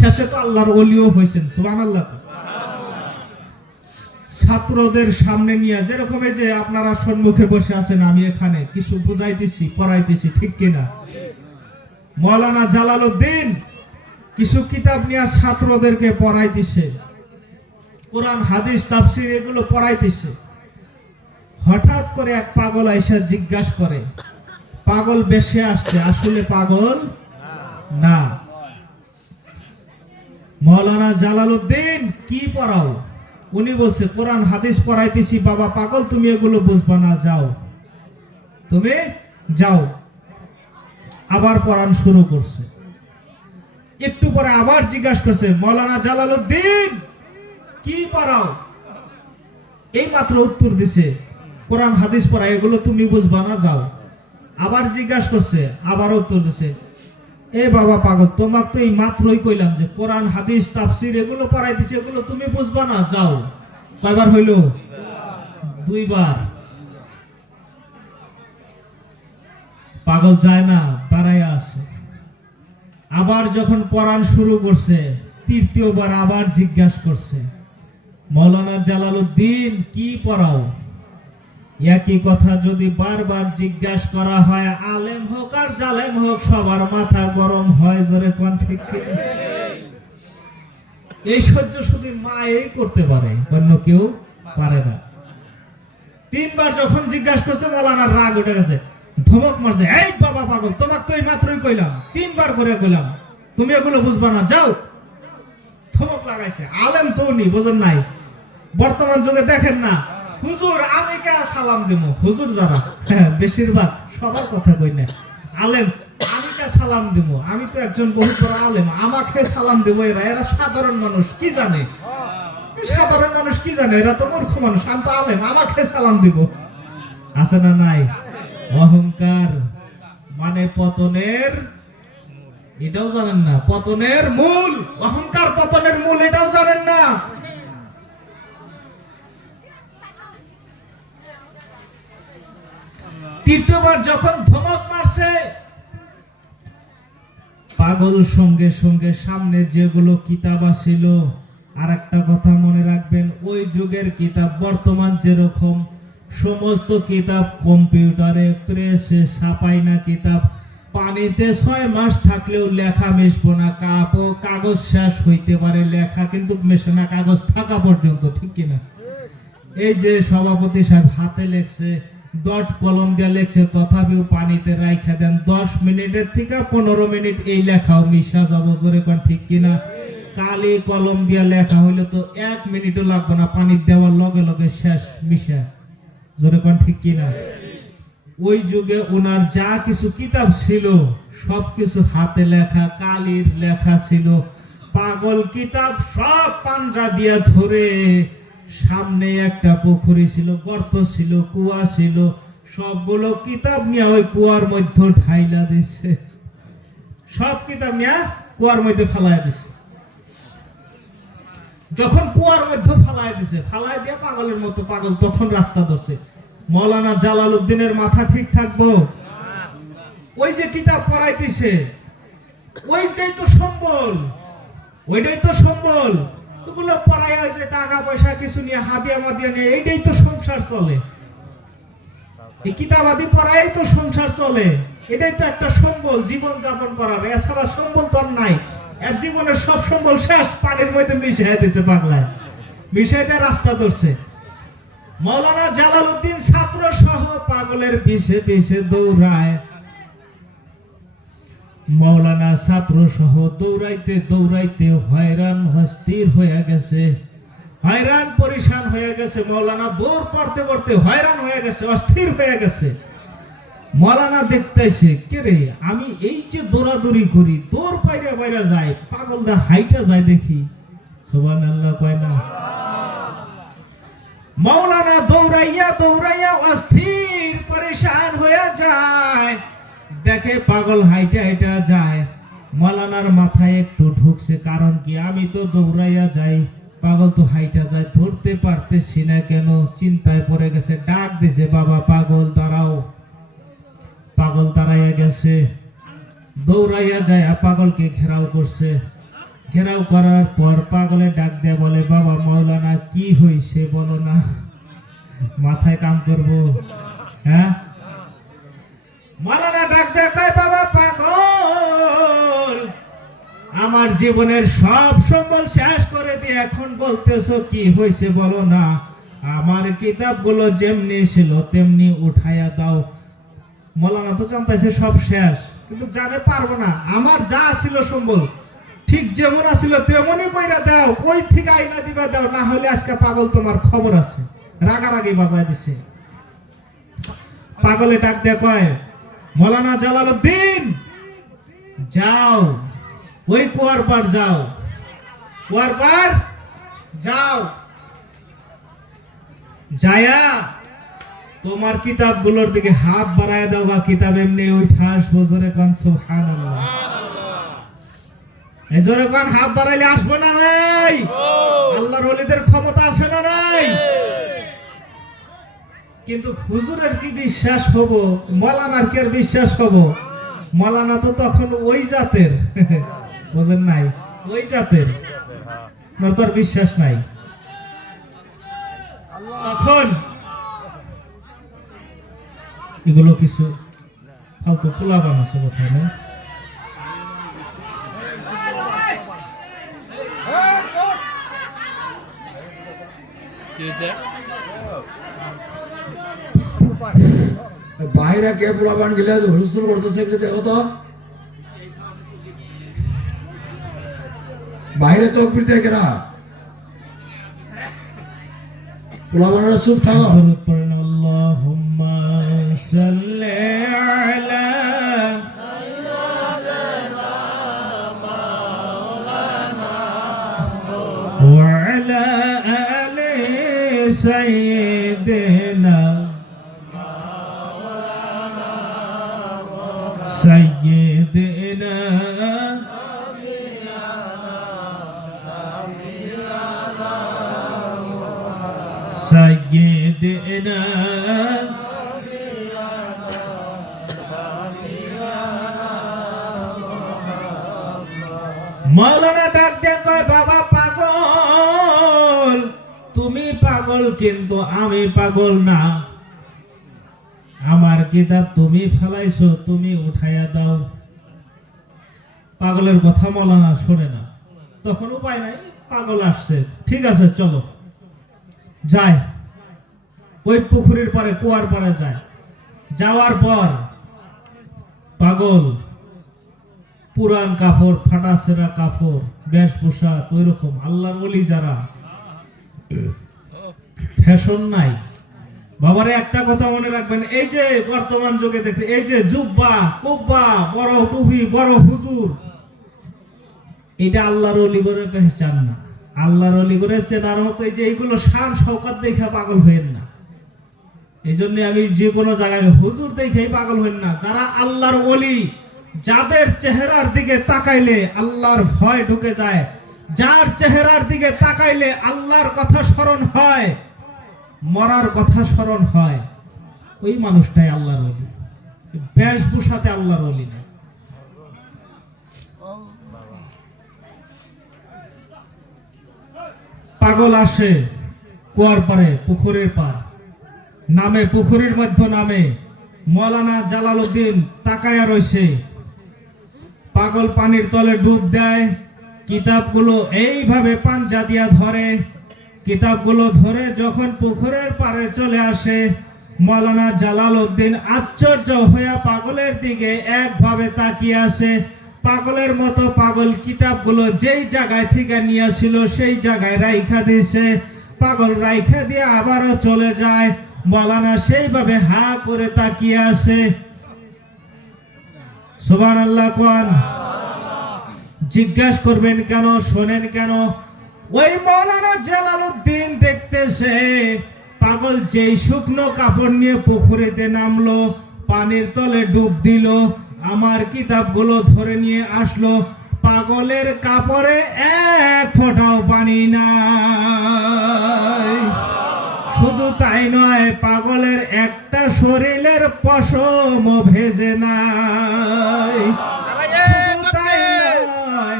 শেষে তো আল্লাহর ওলিও হয়েছেন, সুবহানাল্লাহ। ছাত্রদের সামনে নিয়ে যেরকম এই যে আপনারা সম্মুখে বসে আছেন, আমি এখানে কিছু বুঝাইতেছি পড়াইতেছি, ঠিক কিনা? মাওলানা জালালউদ্দিন কিছু কিতাব নিয়ে ছাত্রদেরকে পড়াইতেছে, কোরআন হাদিস তাফসীর এগুলো পড়াইতেছে। হঠাৎ করে এক পাগল আইসা জিজ্ঞাসা করে, পাগল বেশে আসছে, আসলে পাগল না। মাওলানা জালালউদ্দিন কি পড়াও? উনি বলছে কোরআন হাদিস পড়াইতেছি। বাবা পাগল, তুমি এগুলো বুঝবা না, যাও, তুমি যাও। আবার পড়ান শুরু করছে। একটু পরে আবার জিজ্ঞাসা করছে, মাওলানা জালালউদ্দিন কি পড়াও? এই মাত্র উত্তর দিছে, কোরআন হাদিস পড়াই, এগুলো তুমি বুঝবা না, যাও। আবার জিজ্ঞাসা করছে, আবার উত্তর দিছে, এ বাবা পাগল, তোমার তো এই মাত্রই কইলাম যে কোরআন হাদিস তাফসীর এগুলো পড়াই দিছি, এগুলো তুমি বুঝবা না, যাও। কয়বার হইল? দুইবার। পাগল যায় না, দাঁড়াইয়া আছে। আবার যখন পড়ান শুরু করছে, তৃতীয়বার আবার জিজ্ঞাসা করছে, মাওলানা জালালউদ্দিন কি পড়াও? একই কথা যদি বারবার জিজ্ঞাসা করা হয়, আলেম হোক আর জালেম হোক, সবার মাথা গরম হয়। জোরে কোন ঠিক? এই সহ্য শুধু মা এই করতে পারে, অন্য কেউ পারে না। তিনবার যখন জিজ্ঞাসা করছে, মাওলানার রাগ উঠে গেছে, ধমক মারছে, এই বাবা পাগল, তোমাকে তো এই মাত্রই কইলাম, তিনবার করে কইলাম, তুমি এগুলো বুঝবা না, যাও। ধমক লাগাইছে। আলেম তো উনি বোঝেন নাই। বর্তমান যুগে দেখেন না, হুজুর আমি কে সালাম দেবো, হুজুর যারা বেশিরভাগ, সবার কথা কই না, আলেম আমি কে সালাম দেবো, আমি তো একজন বহুত বড় আলেম, আমাকে সালাম দেবো। এরা সাধারণ মানুষ, কি জানে? সাধারণ মানুষ কি জানে? এরা তো মূর্খ মানুষ। আমি তো আলেম, আমাকে সালাম দিব। আছে না নাই? অহংকার মানে পতনের, এটাও জানেন না, পতনের মূল। অহংকার পতনের মূল, এটাও জানেন না। তৃতীয়বার যখন ধমক মারছে, পাগল সঙ্গে সঙ্গে সামনে যেগুলো কিতাব ছিল, আর একটা কথা মনে রাখবেন, ওই যুগের কিতাব বর্তমান যেরকম সমস্ত কিতাব কম্পিউটারে প্রেসে ছাপাই না, কিতাব পানিতে 6 মাস থাকলেও লেখা মিশবো না। কাগজ শেষ হইতে পারে, লেখা কিন্তু মেশে না কাগজ থাকা পর্যন্ত, ঠিক কিনা? এই যে সভাপতি সাহেব হাতে লেখছে, ডট কলম দিয়ে লেখছে, তথাপিও পানিতে রাইখা দেন, 10 মিনিটের থেকে 15 মিনিট এই লেখাও মিশা যাবো। জোরে কোন ঠিক কিনা? কালি কলম দিয়ে লেখা হইলে তো 1 মিনিটও লাগবে না, পানি দেওয়ার লগে লগে শেষ মিশা। জোরে কোন ঠিক কিনা? ওই যুগে ওনার যা কিছু কিতাব ছিল সবকিছু হাতে লেখা, কালির লেখা ছিল। পাগল কিতাব সব পাঞ্জা দিয়া ধরে, সামনে একটা পুকুরি ছিল, গর্ত ছিল, কুয়া ছিল, সবগুলো কিতাব নিয়ে ওই কুয়ার মধ্যে ঢাইলা দিছে। সব কিতাব নিয়ে কুয়ার মধ্যে ফালাইয়া দিছে। যখন কুয়ার মধ্যে ফালাই দিছে, ফালাই দিয়ে পাগলের মতো পাগল তখন রাস্তা ধরছে। মাওলানা জালালউদ্দিনের মাথা ঠিক থাকবো? ওই যে কিতাব পড়াইতেছে, ওইটাই তো সম্বল, ওইটাই তো সম্বল। ওগুলো পড়াইয়া যে টাকা পয়সা কিছু নিয়ে, হাদিয়া মাদিয়া নিয়ে, এইটাই তো সংসার চলে। এই কিতাবাদি পড়াই তো সংসার চলে। এটাই তো একটা সম্বল জীবন যাপন করার, এছাড়া সম্বল তো নাই। এর জীবনের সব সম্বল শেষ, পানির মধ্যে মিশাই দিয়েছে, পাগলায় মিশাই দিয়ে রাস্তা ধরছে। মাওলানা জালালউদ্দিন ছাত্র সহ পাগলের পিছে পিছে দৌড়ায়। মাওলানা ছাত্র সহ দৌড়াইতে দৌড়াইতে হয়রান হস্তির হয়ে গেছে, হয়রান পরিশান হয়ে গেছে। মাওলানা দৌড় পড়তে পড়তে হয়রান হয়ে গেছে, অস্থির হয়ে গেছে। মাওলানা দেখতেছে, কে রে, আমি এই যে দৌড়াদৌড়ি করি, দৌড় পাইরা পাইরা যায়, পাগলটা হাইটা যায় দেখি। সুবহানাল্লাহ কয় না? মাওলানা দৌড়াইয়া দৌড়াইয়া অস্থির পরিশান হয়ে যায়, দেখে পাগল হাইটা হাইটা যায়। মাওলানার মাথায় একটু ঢুকছে, কারণ কি, আমি তো দৌড়াইয়া যাই, পাগল তো হাইটা যায়, ধরতে পারতেছি না কেন, চিন্তায় পড়ে গেছে। ডাক দিছে, বাবা পাগল দাঁড়াও। পাগল দাঁড়াইয়া গেছে, দৌড়াইয়া যায়, পাগলকে ঘেরাও করছে। ঘেরাও করার পর পাগলে ডাক দেয়া বলে, বাবা মাওলানা কি হইছে বলো না, মাথায় কাম করব। হ্যাঁ, মাওলানা ডাক দেয়া কয়, বাবা পাগল, আমার জীবনের সব সম্বল শেষ করে দিয়ে এখন বলতেছো কি হয়েছে বলো না, আমার কিতাবগুলো যেমনি ছিল তেমনি উঠাইয়া দাও। মাওলানা তো জানতেছে সব শেষ, কিন্তু জানে পারবো না, আমার যা ছিল সম্বল ঠিক যেমন আছিল তেমনই কইরা দাও, কই থেকে আইনা দিবা দাও, না হলে আজকে পাগল তোমার খবর আছে। রাগারাগি বাজায় দিছে। পাগলে ডাক দেয়া কয়, মাওলানা জালালউদ্দিন, যাও ওই কুয়ার পার যাও, কুয়ার পার যাও, যায়া তোমার কিতাবগুলোর দিকে হাত বাড়ায় দাও, বা কিতাব এমনি ওই ঠাস বজরে কান সুবহানাল্লাহ, এই জোরে কান হাত বাড়াইলে আসবে না নাই? আল্লাহর ওলিদের ক্ষমতা আছে না নাই? কিন্তু হুজুরের কি বিশ্বাস হবো, মাওলানার কি আর বিশ্বাস হবো? মাওলানা তো তখন ওই জাতের, বুঝেন নাই, ওই জাতের, তার বিশ্বাস নাই। তখন এগুলো কিছু ফালতু পোলাপান আছে কোথায় না, বাইরে কে পোলাপান গেলে হুলস্থুল করতেছে দেখো তো, বাইরে তো কেনা পোলাপানরা চুপ থাকো। আল্লাহুম্মা সাল্লি আলা ওয়া আলা আলি সাইয়্যিদিনা সাইয়্যিদিনা সাইয়্যিদিনা মাওলানা ডাক দেয়া কয়, বাবা পাগল, তুমি পাগল কিন্তু আমি পাগল না, আমার কিতাব তুমি ফেলাইছো, তুমি উঠাইয়া দাও। পাগলের কথা মাওলানা শোনে না, তখন উপায় নাই, পাগল আসছে, ঠিক আছে চলো যায়, ওই পুকুরের পারে কুয়ার পারে যায়। যাওয়ার পর পাগল পুরান কাপড়, ফাটা সেরা কাপড়, বেশভূষা ওই রকম, আল্লাহর ওলি যারা, ফ্যাশন নাই। বাবারে একটা কথা মনে রাখবেন, এই যে বর্তমান যুগে দেখতে, এই যে জুব্বা কুব্বা, বড় টুপি, বড় হুজুর, এটা আল্লাহর ওলি করে পেহচান না। আল্লাহর ওলি করে চেনার মতো এই যে এইগুলো শান শওকত দেখে পাগল হইেন না। এই জন্য আমি যে কোনো জায়গায় হুজুর দেখেই পাগল হইেন না। যারা আল্লাহর ওলি, যাদের চেহারার দিকে তাকাইলে আল্লাহর ভয় ঢুকে যায়, যার চেহারার দিকে তাকাইলে আল্লাহর কথা স্মরণ হয়, মরার কথা স্মরণ হয়, ওই মানুষটাই আল্লাহর ওলি। বেশভূষাতে আল্লাহর ওলি না। পাগল আসে কুয়ার পারে, পুকুরের পার নামে, পুকুরের মধ্যে নামে। মাওলানা জালালউদ্দিন তাকায়া রইছে। পাগল পানির তলে ডুব দেয়, কিতাবগুলো এইভাবে পাঞ্জা দিয়া ধরে। কিতাবগুলো ধরে যখন পুকুরের পারে চলে আসে, মাওলানা জালালউদ্দিন আশ্চর্য হইয়া পাগলের দিকে একভাবে তাকিয়ে আসে। পাগলের মতো পাগল কিতাবগুলো যেই জায়গায় থেকে নিয়েছিল সেই জায়গায় রাইখা দিয়েছে। পাগল রাইখা দিয়ে আবারও চলে যায়। মাওলানা সেইভাবে হা করে তাকিয়ে আসে। সুবহানাল্লাহ কোন। জিজ্ঞাসা করবেন কেন, শোনেন কেন? ওই মাওলানা জালালউদ্দিন দেখতেছে পাগল যেই শুকনো কাপড় নিয়ে পুকুরেতে নামলো, পানির তলে ডুব দিল, আমার কিতাবগুলো ধরে নিয়ে আসলো, পাগলের কাপড়ে এক ফোঁটাও পানি নাই। শুধু তাই নয়, পাগলের একটা শরীরের পশম ভেজে নাই। শুধু তাই নয়,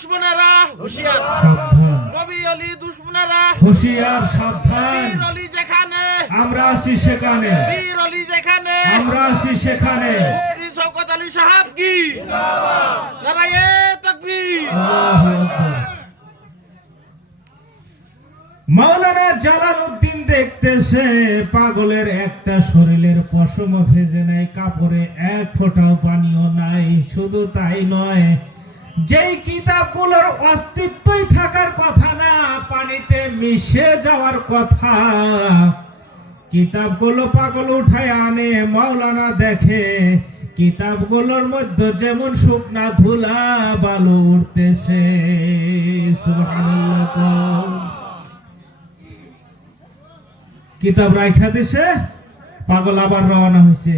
দুশ্মনেরা হুঁশিয়ার, সাবধান, নবী অলি দুশ্মনেরা হুঁশিয়ার সাবধান, বীর অলি যেখানে, আমরা আছি সেখানে, বীর অলি যেখানে, আমরা আছি সেখানে। মুফতি শওকত আলী সাহেব কি নারায়ে তাকবীর। আল্লাহু আকবার। মাওলানা জালালউদ্দিন দেখতেছে পাগলের একটা শরীরের পশম ভেজে নাই, কাপড়ে এক ফোঁটাও পানিও নাই। শুধু তাই নয়, যেই কিতাবগুলোর অস্তিত্বই থাকার কথা না, পানিতে মিশে যাওয়ার কথা, কিতাবগুলো পাগল উঠায় আনে। মাওলানা দেখে কিতাবগুলোর মধ্যে যেমন শুকনা ধুলা বালু উঠতেছে। সুবহানাল্লাহ। কিতাব রাইখা দিছে, পাগল আবার রওনা হয়েছে।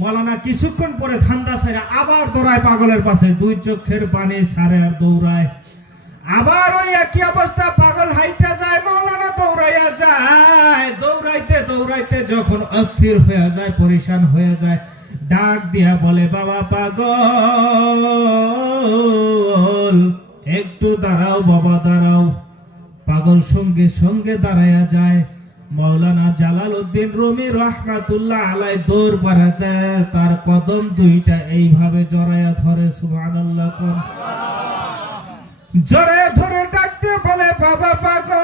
মাওলানা কিছুক্ষণ পরে ঠান্ডা ছাইরা আবার দৌড়ায় পাগলের পাশে, দুই চোখের পানি সারে আর দৌড়ায়। আবার ওই একই অবস্থা, পাগল হাইটা যায়, মাওলানা দৌড়াইয়া যায়। দৌড়াইতে দৌড়াইতে যখন অস্থির হয়ে যায়, পরিশান হয়ে যায়, ডাক দিয়া বলে, বাবা পাগল একটু দাঁড়াও, বাবা দাঁড়াও। পাগল সঙ্গে সঙ্গে দাঁড়াইয়া যায়। মাওলানা জালালউদ্দিন রুমি রাহমাতুল্লাহ আলাই দৌড় পাড়া যায়, তার কদম দুইটা এইভাবে জড়াইয়া ধরে। সুবহানাল্লাহ। জড়াইয়া ধরে ডাকতে বলে, বাবা পাগল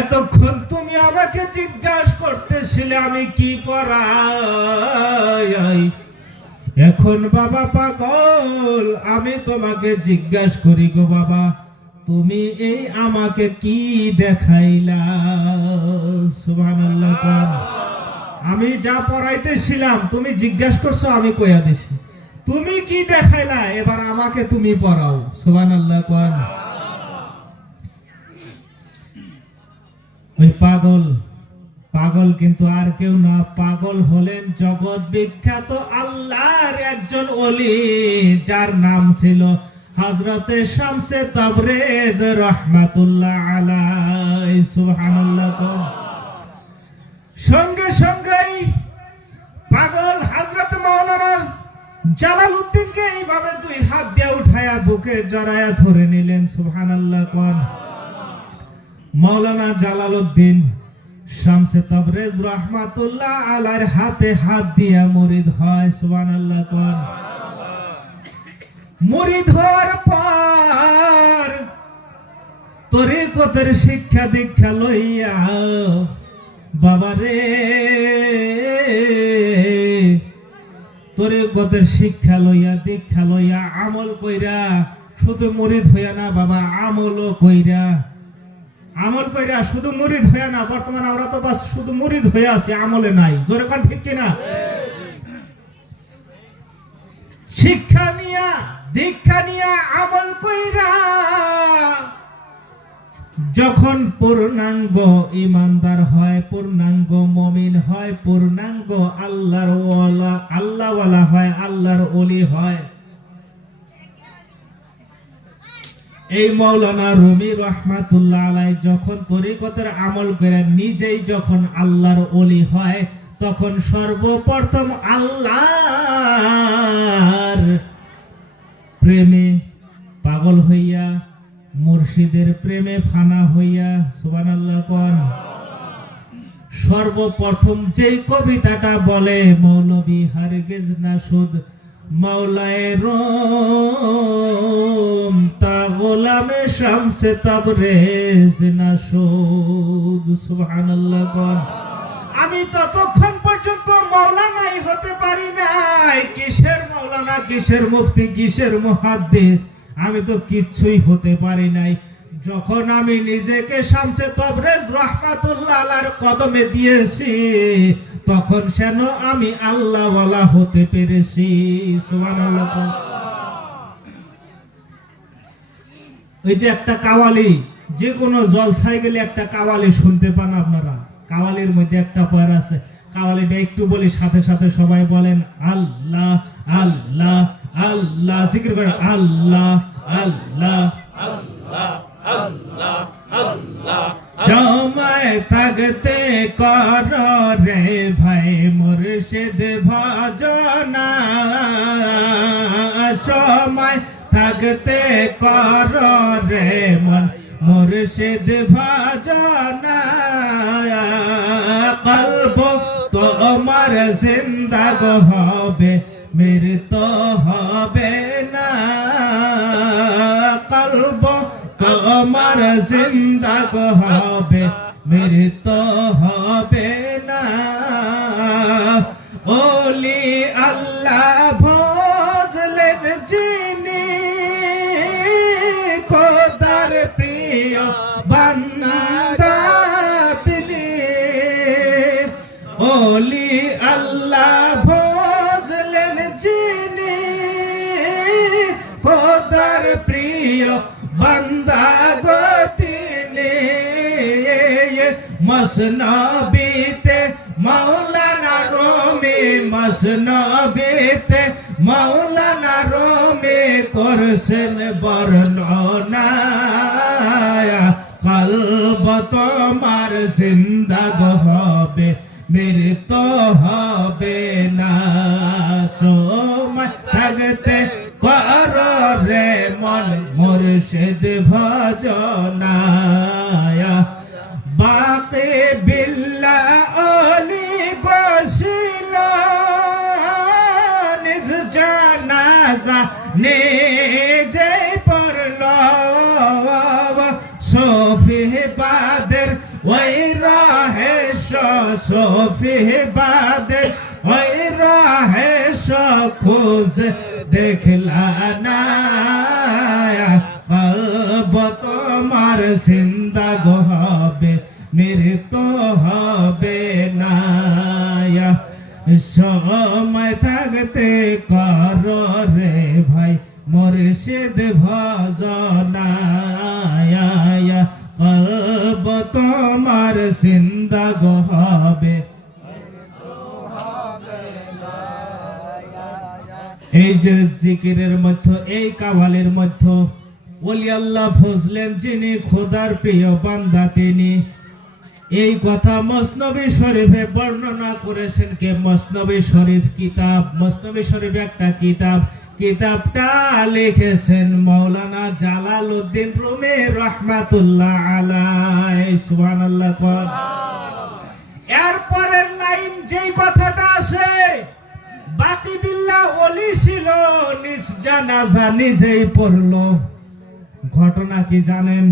এতক্ষণ তুমি আমাকে জিজ্ঞাসা করতেছিলে আমি কি পড়াই, এখন বাবা পাগল আমি তোমাকে জিজ্ঞাসা করি গো বাবা, তুমি এই আমাকে কি দেখাইলা? সুবহানাল্লাহ। আমি যা পড়াইতেছিলাম তুমি জিজ্ঞাসা করছো, আমি কইয়া দিছি। তুমি কি দেখাইলা, এবার আমাকে তুমি পড়াও। সুবহানাল্লাহ। ওই পাগল, পাগল কিন্তু আর কেউ না, পাগল হলেন জগৎ বিখ্যাত আল্লাহর একজন ওলি, যার নাম ছিল হযরতে শামসে তাবরেজ রাহমাতুল্লাহ আলাইহি। সুবহানাল্লাহ। সঙ্গে সঙ্গেই পাগল হযরত মাওলানা জালালউদ্দিনকে এইভাবে দুই হাত দিয়ে উঠায়া বুকে জড়ায়া ধরে নিলেন। সুবহানাল্লাহ। মাওলানা জালালউদ্দিন শামসে তাবরেজ রাহমাতুল্লাহ আলাইহির হাতে হাত দিয়া মুরিদ হয়। সুবহানাল্লাহ। মুরিদ হওয়ার পর তরিকতের শিক্ষা দীক্ষা লইয়া, বাবারে তরিকতের শিক্ষা লইয়া দীক্ষা লইয়া আমল কইরা, শুধু মুরিদ হইয়া না বাবা, আমলও কইরা, আমল কইরা, শুধু মুরিদ হইয়া না। বর্তমানে আমরা তো বাস শুধু মুরিদ হয়ে আছি, আমলে নাই। জোরে কোন ঠিক কিনা? শিক্ষা নিয়া দীক্ষা নিয়া আমল কইরা যখন পূর্ণাঙ্গ ইমানদার হয়, পূর্ণাঙ্গ মুমিন হয়, পূর্ণাঙ্গ আল্লাহর ওয়ালা, আল্লাহওয়ালা হয়, আল্লাহর ওলি হয়, এই মাওলানা রুমি রাহমাতুল্লাহ আলাইহি যখন তরিকতের আমল করে নিজেই যখন আল্লাহর ওলি হয়, তখন সর্বপ্রথম আল্লাহর প্রেমে পাগল হইয়া, মুর্শিদের প্রেমে ফানা হইয়া। সুবহানাল্লাহ। সর্বপ্রথম যেই কবিতাটা বলে, মৌলভী হারগিজ না সুদ মাওলায়ে রোম তা গোলামে শামসে তাবরেজ না সুদ। সুবহানাল্লাহ। আমি ততক্ষণ পর্যন্ত মাওলানাই হতে পারি নাই। কিসের মাওলানা, কিসের মুফতি, কিসের মুহাদ্দিস, আমি তো কিচ্ছুই হতে পারি নাই। যখন আমি নিজেকে শামসে তাবরেজ রাহমাতুল্লাহ আলাইহির কদমে দিয়েছি, তখন যেন আমি আল্লাহওয়ালা হতে পেরেছি। সুবহানাল্লাহ। ওই যে একটা কাওয়ালি, যে কোনো জলসায় গেলে একটা কাওয়ালি শুনতে পান আপনারা। কাওয়ালির মধ্যে একটা পয়ের আছে, কাওয়ালিটা একটু বলি, সাথে সাথে সবাই বলেন আল্লাহ আল্লাহ আল্লাহ, জিকির করেন আল্লাহ আল্লাহ আল্লাহ আল্লাহ আল্লাহ। সময় থাকতে কর রে ভাই মুর্শিদ মুর্শিদ ভজনা সময় থাকতে কর রে মন মুর্শিদ ভজনা কলব তোমার জিন্দা হবে মৃত্যু হবে না কলব তোমার জিন্দা হবে মৃত্যু হবে না ওলি আল্লাহ ভজলেন যিনি খোদার প্রিয় বান্দা তিনি ওলি আল্লাহ ভজলেন যিনি খোদার প্রিয় বান্দা গো তিনি মসনবিতে মাওলানা রুমি মসনবিতে মাওলানা রুমি করছেন বর্ণনা কলব তোমার জিন্দা হবে মৃত্যু হবে না সময় থাকতে কর রে মন মুর্শিদ ভজনা বাকি বিল্লাহ ওলি বসিল নিজ জানাজা নিজে পড়ল সফি বাদের ওই রাহে সফি বাদের ওই রাহে খোঁজ দেখলা না কলব তোমার জিন্দা হবে মৃত্যু হবে না সময় থাকতে কর রে ভাই মুর্শিদ ভজনা কলব তোমার জিন্দা হবে এই যে জিকিরের মধ্যে এই কাওয়ালের মধ্যে ওলি আল্লাহ ফজলেন যিনি খোদার প্রিয় বান্দা তিনি এই কথা মসনবী শরীফে বর্ণনা করেছেন কে মসনবী শরীফ কিতাব মসনবী শরীফ একটা কিতাবটা লিখেছেন মাওলানা জালালউদ্দিন রুমি রাহমাতুল্লাহ আলাইহি সুবহানাল্লাহ কোন এরপরের লাইন যেই কথাটা আছে বাকি বিল্লাহ ওলি ছিল নিজ জানাজা নিজেই পড়লো ঘটনা কি জানেন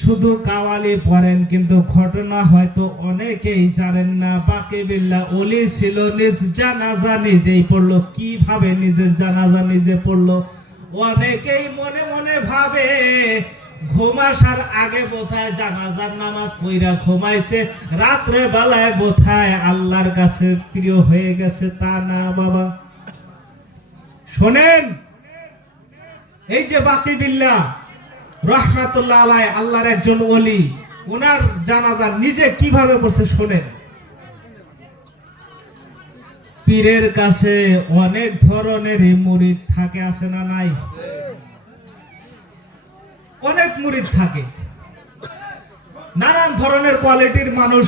শুধু কাওয়ালি পড়েন কিন্তু ঘটনা হয়তো অনেকেই জানেন না বাকি বিল্লাহ ওলি ছিল নিজ জানাজা নিজেই পড়লো কিভাবে নিজের জানাজা নিজে পড়লো অনেকেই মনে মনে ভাবে ঘুম আসার আগে বোধহয় জানাজার নামাজ পড়া ঘুমাইছে রাত্রে বেলায় বোধহয় আল্লাহর কাছে প্রিয় হয়ে গেছে তা না বাবা শোনেন এই যে বাকি বিল্লাহ রাহমাতুল্লাহ আলাইহি আল্লাহর একজন ওলি ওনার জানাজা নিজে কিভাবে পড়ছে শোনেন পীরের কাছে অনেক ধরনের মুরিদ থাকে আছে না নাই অনেক মুরিদ থাকে নানান ধরনের কোয়ালিটির মানুষ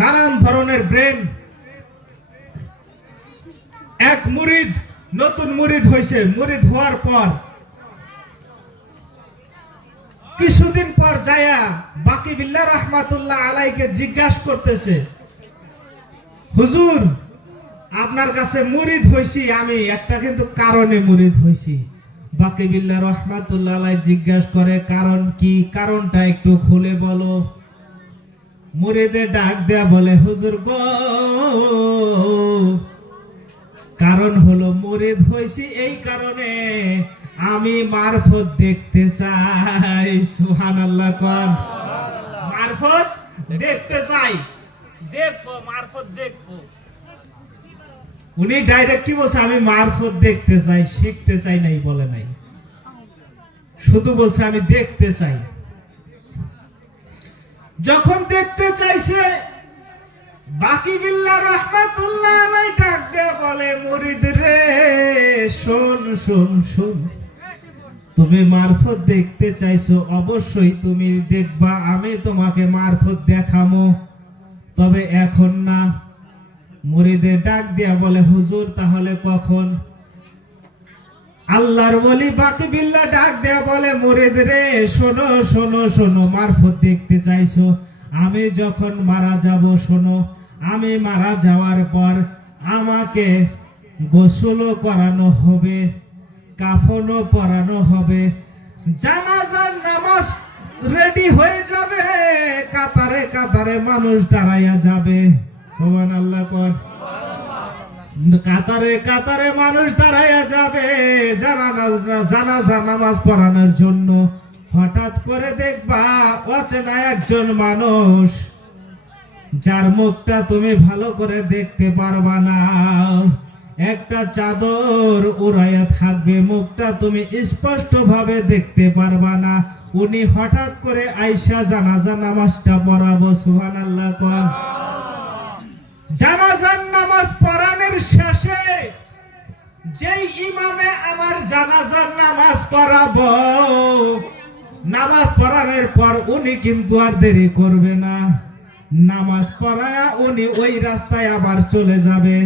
নানান ধরনের ব্রেন এক মুরিদ নতুন মুরিদ হইছে মুরিদ হওয়ার পর কিছুদিন পর যায়া বাকি বিল্লাহ রাহমাতুল্লাহ আলাইকে জিজ্ঞাসা করতেছে হুজুর আপনার কাছে মুরিদ হইছি আমি একটা কিন্তু কারণে মুরিদ হইছি বাকি বিল্লাহ রাহমাতুল্লাহ আলাইহি জিজ্ঞাসা করে কারণ কি কারণটা একটু খুলে বলো মুরিদে ডাক দেয়া বলে হুজুর গো কারণ হলো মুরিদ হইছি এই কারণে আমি মারফত দেখতে চাই সুবহানাল্লাহ কোন মারফত দেখতে চাই দেখবো মারফত দেখবো উনি ডাইরেক্ট কি বলছে আমি মারফত দেখতে চাই শিখতে চাই নাই বলে নাই শুধু বলছে আমি দেখতে চাই যখন দেখতে চাইছে বাকি বিল্লাহ রাহমাতুল্লাহ আলাইহি ডাক দেয়া বলে মুরিদ রে শোন শোন শোন তুমি মারফত দেখতে চাইছো অবশ্যই তুমি দেখবা আমি তোমাকে মারফত দেখামো তবে এখন না মুরিদে ডাক দিয়া বলে হুজুর তাহলে কখন? আল্লাহর ওলি বাকি বিল্লাহ ডাক দেয়া বলে মুরিদ রে শোনো শোনো শোনো, মারফত দেখতে চাইছো, আমি যখন মারা যাব শোনো, আমি মারা যাওয়ার পর আমাকে গোসলও করানো হবে, কাফনও পরানো হবে, জানাজার নামাজ রেডি হয়ে যাবে, কাতারে কাতারে মানুষ দাঁড়াইয়া যাবে। সুবহানাল্লাহ কর। কাতারে কাতারে মানুষ দাঁড়াইয়া যাবে জানাজা নামাজ পড়ানোর জন্য। হঠাৎ করে দেখবা অচেনা একজন মানুষ, যার মুখটা তুমি ভালো করে দেখতে পারবা না, একটা চাদর উড়াইয়া থাকবে, মুখটা তুমি স্পষ্ট ভাবে দেখতে পারবা না, উনি হঠাৎ করে আইসা জানাজা নামাজটা পড়াবো। সুবহানাল্লাহ কর। জানাজার নামাজ পড়ানোর শেষে যেই ইমামে আমার জানাজার নামাজ পড়াবো, নামাজ পড়ানোর পর উনি কিন্তু আর দেরি করবে না, নামাজ পড়ায়া উনি ওই রাস্তায় আবার চলে যাবে।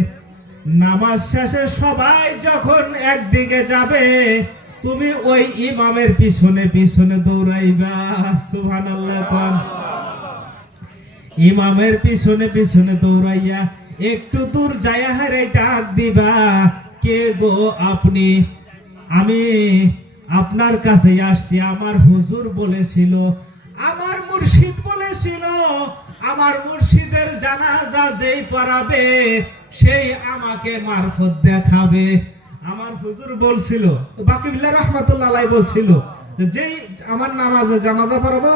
নামাজ শেষে সবাই যখন একদিকে যাবে, তুমি ওই ইমামের পিছনে পিছনে দৌড়াইবা। সুবহানাল্লাহ কর। ইমামের পিছনে পিছনে দৌড়াইয়া একটু দূর যাইয়া হারে ডাক দিবা, কে গো আপনি? আমি আপনার কাছে আসছি, আমার হুজুর বলেছিল, আমার মুর্শিদ বলেছিল, আমার মুর্শিদের জানাজা যেই পড়াবে সেই আমাকে মারফত দেখাবে। আমার হুজুর বলছিল, বাকি বিল্লাহ রাহমাতুল্লাহ আলাইহি বলছিল, যেই আমার নামাজে জানাজা পড়াবো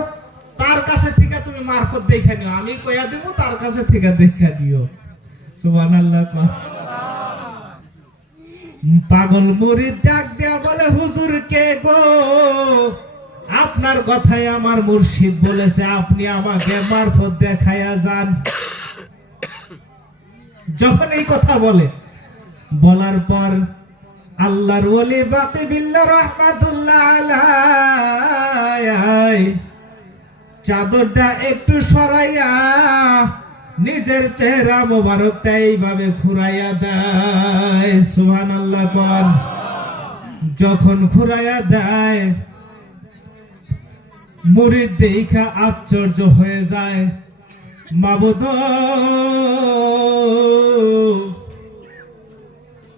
তার কাছে থেকে তুমি মারফত দেখে নিও, আমি কইয়া দিব তার কাছে থেকে দেখে নিও। সুবহানাল্লাহ। পাগল মুরিদ ডাক দেয়া বলে হুজুর কে গো? আপনার কথাই আমার মুর্শিদ বলেছে, আপনি আমাকে মারফত দেখাইয়া যান। যখন এই কথা বলে, বলার পর আল্লাহর ওলি বাকি বিল্লাহ রাহমাতুল্লাহ আলাইহি চাদরটা একটু সরাইয়া নিজের চেহারা মোবারকটা এইভাবে ঘুরাইয়া দেয়। সুবহানাল্লাহ কর। যখন ঘুরাইয়া দেয়, মুরিদ দেখা আশ্চর্য হয়ে যায়, মাবুদ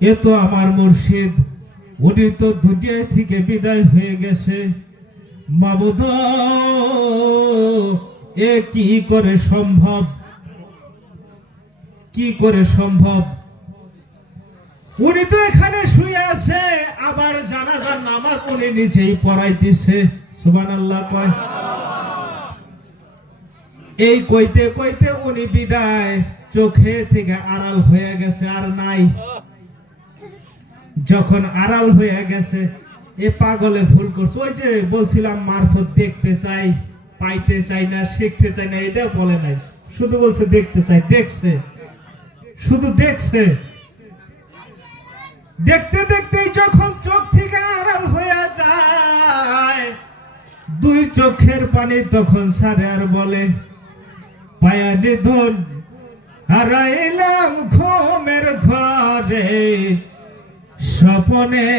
এ তো আমার মুর্শিদ, উনি তো দুনিয়া থেকে বিদায় হয়ে গেছে, মাবুদ এ কি করে সম্ভব? কি করে সম্ভব? উনি তো এখানে শুয়ে আছে, আবার জানাজার নামাজ উনি নিজেই পড়াইতেছে। সুবহানাল্লাহ কয়। এই কইতে কইতে উনি বিদায়, চোখে থেকে আড়াল হয়ে গেছে, আর নাই। যখন আড়াল হয়ে গেছে, এ পাগলে ভুল করছে। ওই যে বলছিলাম মারফত দেখতে চাই, পাইতে চাই না, শিখতে চাই না, এটা বলে নাই, শুধু বলছে দেখতে চাই। দেখছে, শুধু দেখছে। দেখতে দেখতেই যখন চোখ থেকে আড়াল হয়ে যায়, দুই চোখের পানি তখন সারে আর বলে, পায়া নিধন হারাইলাম ঘুমের ঘরে, স্বপনে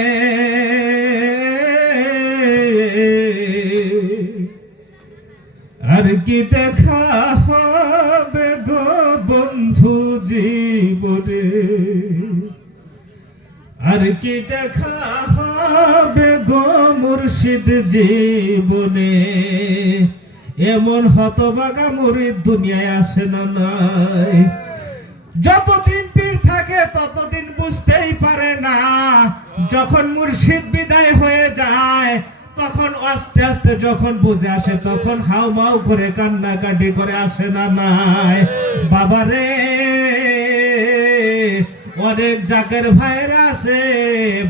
আর কি দেখা হবে গো বন্ধু জীবনে, আর কি দেখা হবে গো মুর্শিদ জীবনে। এমন হতভাগা মুরিদ দুনিয়ায় আসে না নাই। যতদিন পীর থাকে ততদিন বুঝতেই পারে না, যখন মুর্শিদ বিদায় হয়ে যায় তখন আস্তে আস্তে যখন বুঝে আসে, তখন হাউ মাউ করে কান্নাকাটি করে আসে না নাই। বাবারে, অনেক জাকের ভাইরা আছে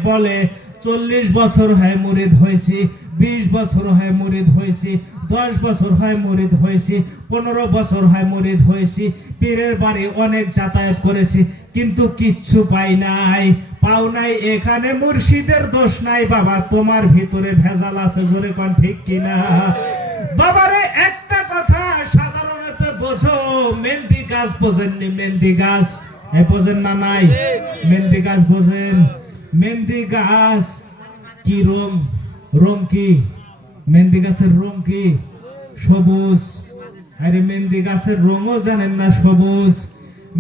বলে 40 বছর হয় মুরিদ হয়েছি, 20 বছর হয় মুরিদ হয়েছি, 10 বছর হয় মুরিদ হয়েছি, 15 বছর হয় মুরিদ হয়েছি, পীরের বাড়ি অনেক যাতায়াত করেছি, কিন্তু কিচ্ছু পাই নাই, পাও নাই। এখানে মুর্শিদের দোষ নাই বাবা, তোমার ভিতরে ভেজাল আছে। জোরে কোন ঠিক কিনা? বাবারে একটা কথা সাধারণত বোঝো, মেহেন্দি গাছ বোঝেননি? মেহেন্দি গাছ এই বোঝেন না নাই? মেহেন্দি গাছ বোঝেন? মেহেন্দি গাছ কি রং? রং কি? মেহেন্দি গাছের রং কি? সবুজ। আরে মেহেন্দি গাছের রঙও জানেন না? সবুজ।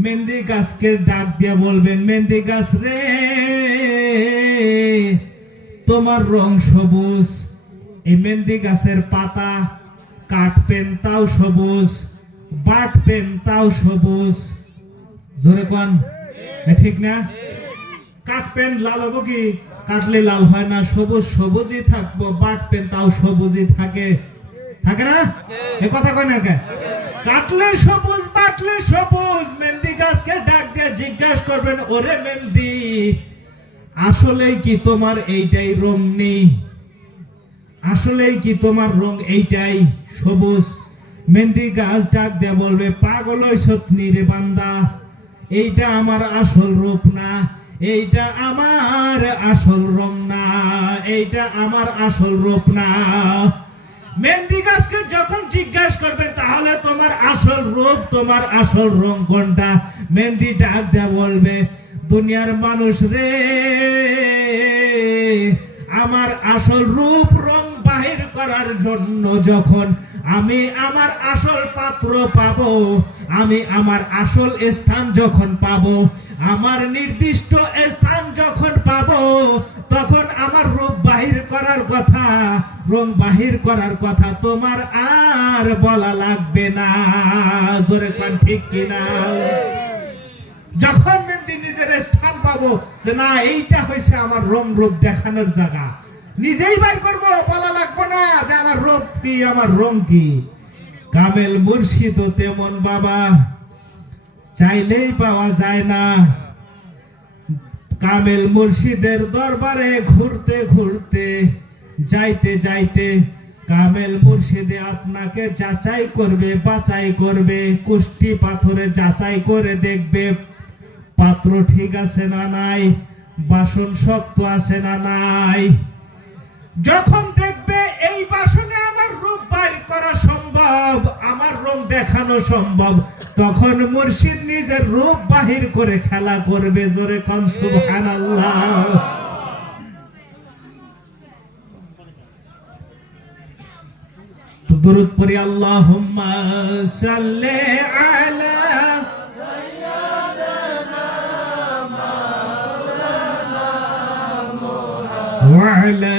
মেহেন্দি গাছকে ডাক দিয়ে বলবেন, মেহেন্দি গাছ রে, তোমার রং সবুজ। এই মেহেন্দি গাছের পাতা কাটবেন তাও সবুজ, বাটবেন তাও সবুজ। জোরে কোন, ঠিক না? কাটবেন লাল হবো কি? কাটলে লাল হয় না, সবুজ সবুজই থাকবো, বাটবেন তাও সবুজই থাকে, থাকে না? এ কথা কয় না কে? কাটলে সবুজ, বাটলে সবুজ। মেহেন্দি গাছকে ডাক দিয়ে জিজ্ঞাসা করবেন, ওরে মেহেন্দি, আসলেই কি তোমার এইটাই রং নেই? আসলেই কি তোমার রং এইটাই সবুজ? মেহেন্দি গাছ ডাক দিয়ে বলবে, পাগল সত্যি রে বান্দা, এইটা আমার আসল রূপ না, এইটা আমার আসল রং না, এইটা আমার আসল রূপ না। মেহেন্দি গাছকে যখন জিজ্ঞাসা করবে তাহলে তোমার আসল রূপ, তোমার আসল রং কোনটা? মেহেন্দি ডাক দিয়ে বলবে, দুনিয়ার মানুষ রে, আমার আসল রূপ রং বাহির করার জন্য যখন আমি আমার আসল পাত্র পাবো, আমি আমার আসল স্থান যখন পাবো, আমার নির্দিষ্ট স্থান যখন পাবো, তখন আমার রূপ বাহির করার কথা, রং বাহির করার কথা তোমার আর বলা লাগবে না। জোরে কান ঠিক কিনা? যখন মেহেন্দি নিজের স্থান পাবো যে না এইটা হয়েছে আমার রং রূপ দেখানোর জায়গা, নিজেই বাইর করবো, বলা লাগবে না যে আমার রূপ কি, আমার রং কি। কামেল মুর্শিদ তেমন বাবা, চাইলেই পাওয়া যায় না। কামেল মুর্শিদের দরবারে ঘুরতে ঘুরতে, যাইতে যাইতে কামেল মুর্শিদে আপনাকে যাচাই করবে, বাছাই করবে, কুষ্টি পাথরে যাচাই করে দেখবে পাত্র ঠিক আছে না নাই, বাসন শক্ত আছে না নাই। যখন দেখবে এই বাসনে আমার রূপ বাইর করা সম্ভব, আমার রং দেখানো সম্ভব, তখন মুর্শিদ নিজের রূপ বাহির করে খেলা করবে। জোরে কোন সুবহানাল্লাহ। দুরূদ পড়ি, আল্লাহুম্মা সাল্লি আলা ওয়া আলা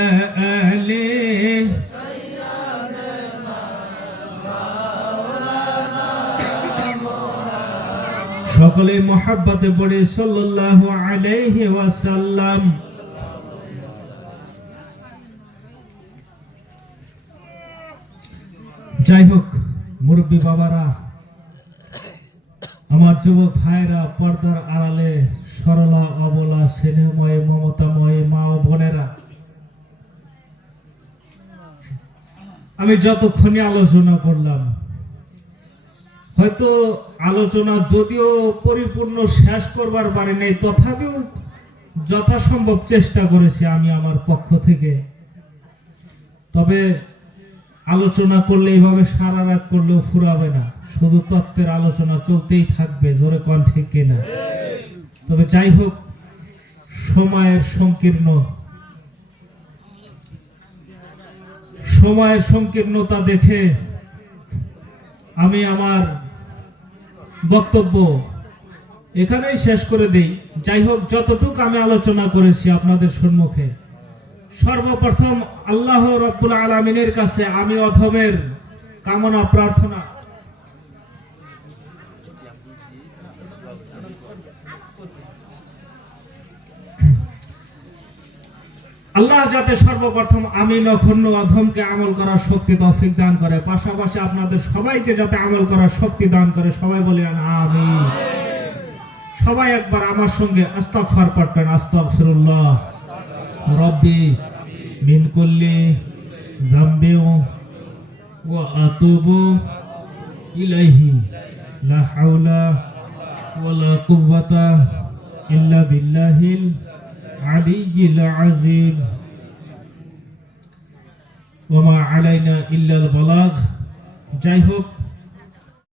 আলি সকলে মুহাব্বতে পড়ে সাল্লাল্লাহু আলাইহি ওয়াসাল্লাম। যাই হোক মুরব্বী বাবারা, আমার যুবক ভাইরা, পর্দার আড়ালে সরলা অবলা স্নেহময় মমতাময় মা ও বোনেরা, আমি যতক্ষণে আলোচনা করলাম, হয়তো আলোচনা যদিও পরিপূর্ণ শেষ করবার পারি নাই, তথাপিও যথাসম্ভব চেষ্টা করেছি আমি আমার পক্ষ থেকে। তবে আলোচনা করলে এইভাবে সারা রাত করলেও ফুরাবে না, শুধু তত্ত্বের আলোচনা চলতেই থাকবে। জোরে কোন ঠিক কিনা? তবে যাই হোক, সময়ের সংকীর্ণতা দেখে আমি আমার বক্তব্য এখানেই শেষ করে দেই। যাই হোক, যতটুকু আমি আলোচনা করেছি আপনাদের সম্মুখে, সর্বপ্রথম আল্লাহ রাব্বুল আলামিনের কাছে আমি অধমের কামনা প্রার্থনা, আল্লাহ যাতে সর্বপ্রথম আমি নগণ্য অধমকে আমল করার শক্তি তৌফিক দান করে, পাশাপাশি আপনাদের সবাইকে যাতে আমল করার শক্তি দান করে। সবাই বলি আমিন। সবাই একবার আমার সঙ্গে আস্তাগফার পড়বেন। আস্তাগফিরুল্লাহ রব্বি মিন কুল্লি যামবি ওয়া আতুবু ইলাইহি লা হাওলা ওয়ালা কুওয়াতা ইল্লা বিল্লাহিল আলিয়্যিল আযীম ওয়া মা আলাইনা ইল্লাল বালাগ। যাই হোক,